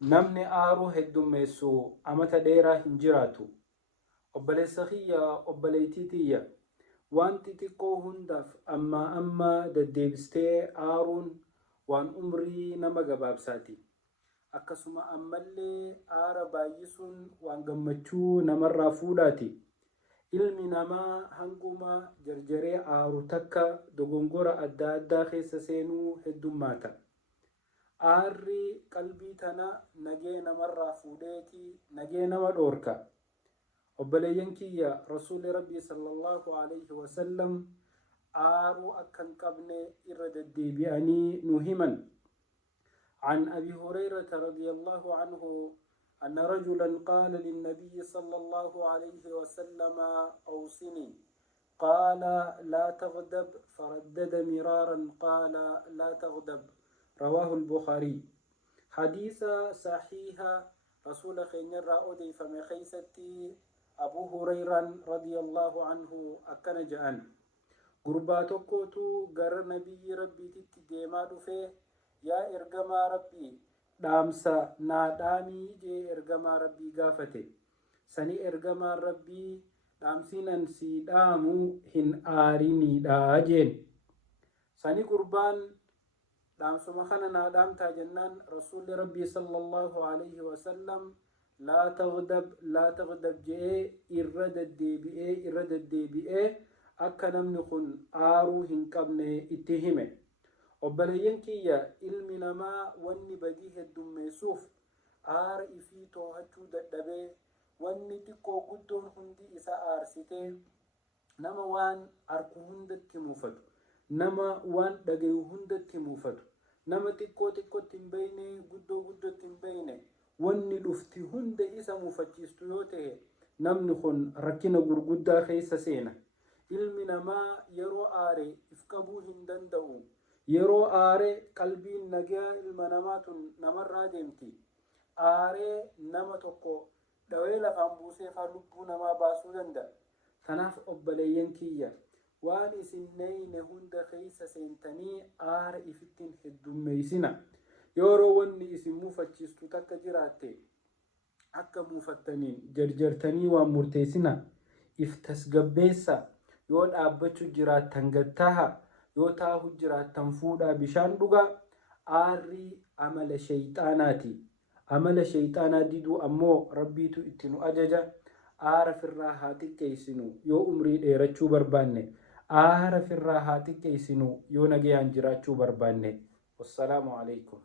namni aaruu heddummeessu amata dheeraa hin jiraatu. Obboleessa kiyya obboleettii tiyya wanti xiqqoo hundaaf amma deddeebistee aaruun waan umrii nama gabaabsaati. Akkasuma ammallee aara baay'isuun waan gammachuu namarraa fuudhaati. Ilmi namaa hanguma jarjaree aaru takka dogongora adda addaa keessa seenuu heddummaata. Aarri qalbii tana nagee namarraa fuudheeti nagee nama dhoorka. Obboleeyyan kiyya rasuuli rabbii sallallahu alayhi wasallam aaruu akkan qabne irra deddeebi'anii nu himan. عن أبي هريرة رضي الله عنه أن رجلا قال للنبي صلى الله عليه وسلم أوصني قال لا تغضب فردد مرارا قال لا تغضب رواه البخاري. حديث صحيحة رسول خير رأودي فمخيستي أبو هريرة رضي الله عنه أكن جأن قرباتكوتو غر نبي ربي تديما دفه يا إرجما ربي دامسا نادامي جي إرجما ربي غافته سني إرجما ربي دامسينن سيدامو هن آريني داجين سني قربان دام سمخنا نادام تاجنان رسول ربي صلى الله عليه وسلم لا تغضب جئ إرد الدبئ أكنم نخن آرو هنكبن اتهمه. وبلين كيا علم نما وني بديه الدميسوف آر إفي توهجو دبئ وني تكو قدون هندي إسا آرسته نما وان أركو هندت كموفد نما وان دقيو هندت كموفد nama xiqqoo timbayne guddoo timbayne wanni dhufti hunda isa mufachiistu yoo ta'e namni kun rakkina gurguddaa keessa seena. Ilmi namaa yeroo aare if qabuu hin danda'u. Yeroo aare qalbiin nagaa ilma namaatun namarraa deemti. Aaree nama tokko dhawee lafaan buusee faa lubbuu namaa baasuu danda'a. Kanaaf obboleeyyan kiyya waan isin neyne hunda keessa seentanii aara ifittiin heddummeeysina. Yeroo wanni isin muufachiistu takka jiraatte akka muufattaniin jarjartanii waan murteessina. If tasgabbeessa. Yoo dhaabbachuu jiraattan gattaha. Yoo taa'uu jiraattan fuudhaa bishaan dhugaa. Aarri amala shayxaanaati. Amala shayxaanaa diduu ammoo rabbiitu itti nu ajaja. Aara firraa haa xiqqeessinu yoo umrii dheerachuu barbaanne. aara firraa haa xiqqeessinu yoo nagayaan jiraachuu barbaanne. Wassalaamu alaykum.